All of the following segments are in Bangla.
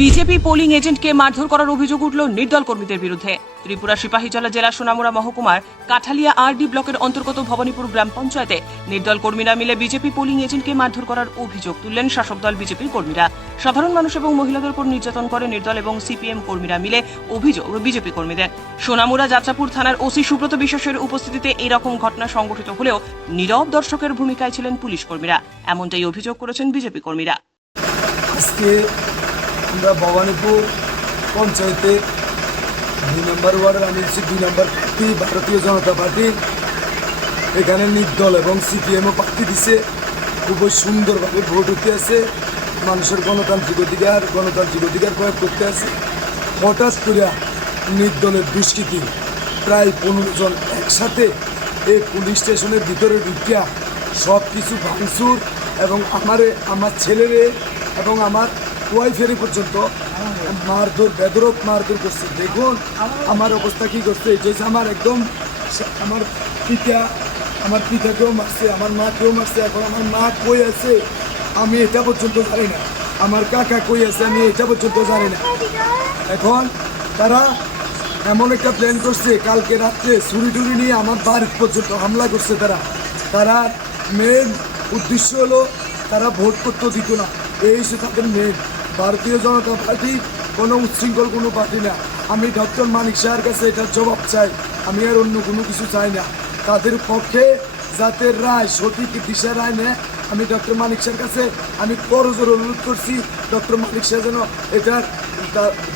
বিজেপি পোলিং এজেন্টকে মারধর করার অভিযোগ উঠল নির্দল কর্মীদের বিরুদ্ধে। ত্রিপুরা সিপাহীজলা জেলার সোনামুড়া মহকুমার কাঠালিয়া আরডি ব্লকের অন্তর্গত ভবানীপুর গ্রাম পঞ্চায়েতে নির্দল কর্মীরা মিলে বিজেপি পোলিং এজেন্টকে মারধর করার অভিযোগ তুললেন শাসক দল বিজেপির কর্মীরা। সাধারণ মানুষ এবং মহিলাদের উপর নির্যাতন করে নির্দল এবং সিপিএম কর্মীরা মিলে অভিযোগ বিজেপি কর্মীদের। সোনামুড়া যাত্রাপুর থানার ওসি সুব্রত বিশ্বাসের উপস্থিতিতে এরকম ঘটনা সংঘটিত হলেও নীরব দর্শকের ভূমিকায় ছিলেন পুলিশ কর্মীরা। এমনটাই অভিযোগ করেছেন বিজেপি কর্মীরা। আমরা ভবানীপুর পঞ্চায়েতে দুই নম্বর ওয়ার্ডের আমি হচ্ছি দুই নম্বর প্রার্থী, ভারতীয় জনতা পার্টি। এখানে নির্দল এবং সিপিএমও প্রার্থী দিছে। খুবই সুন্দরভাবে ভোট হতে আছে। মানুষের গণতান্ত্রিক অধিকার গণতান্ত্রিক অধিকার প্রয়োগ করতে আছে। হঠাৎ করে নির্দলের দুষ্কৃতি, প্রায় পনেরো জন একসাথে এই পুলিশ স্টেশনের ভিতরে ঢুকিয়া সব কিছু ভাঙচুর এবং আমারে, আমার ছেলেরে এবং আমার ওয়াইফের পর্যন্ত মারধর, বেদরক মারধর করছে। দেখুন, আমার অবস্থা কি করছে? এই যে আমার একদম আমার পিতা, আমার পিতাকেও মারছে, আমার মাকেও মারছে, এখন আমার মা কই আছে? আমি এটা পর্যন্ত জানি না। আমার কাকা কই আছে, আমি এটা পর্যন্ত জানি না। এখন তারা এমন একটা প্ল্যান করছে, কালকে রাত্রে ছুরি টুরি নিয়ে আমার বাড়ি পর্যন্ত হামলা করছে তারা। তারা মেন উদ্দেশ্য হলো তারা ভোট করতে দিত না। এই হচ্ছে তাদের মেন ভারতীয় জনতা পার্টি, কোনো উচ্ছৃঙ্খল কোনো পার্টি না। আমি ডক্টর মানিক শাহের কাছে এটার জবাব চাই। আমি আর অন্য কোনো কিছু চাই না। তাদের পক্ষে যাতে রায়, সঠিক দিশা রায় নেয়, আমি ডক্টর মানিক শাহের কাছে আমি করজোর অনুরোধ করছি, ডক্টর মানিক শাহ যেন এটার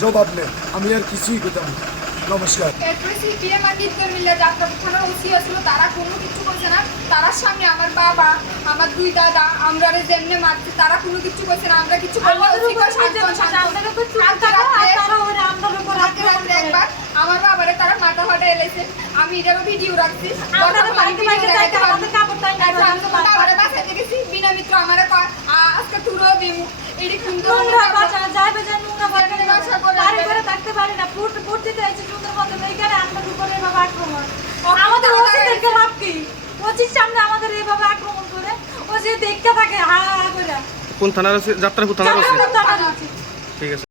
জবাব নেয়। আমি আর কিছুই পেতাম না। নমস্কার। এরপরে যাত্রা থানার ওসি তারা কোনো কিছু করছে না। তারার সামনে আমার বাবা আমার দুই দাদা আমরা যেমনি মারছে তারা কোনো কিছু করছে না। আমরা কিছু। একবার আমার বাবারে তারা মাথা ফাটা এলেছে। আমি এটারও ভিডিও রাখছি। বাবারে বাসাতে গেছি বিনা মিত্র আমার আজকে তুলো দিম। এটি কিন্তু থাকতে পারি না, পড়তে পড়তে চাইছি সুন্দর মতো এইখানে আমাদের উপরে এভাবে আক্রমণ। আমাদের দেখে লাভ কি? ওচির সামনে আমাদের এভাবে আক্রমণ করে, ও যে দেখতে থাকে হা হা করে। কোন থানার আছে যাত্রাপুর থানার আছে। ঠিক আছে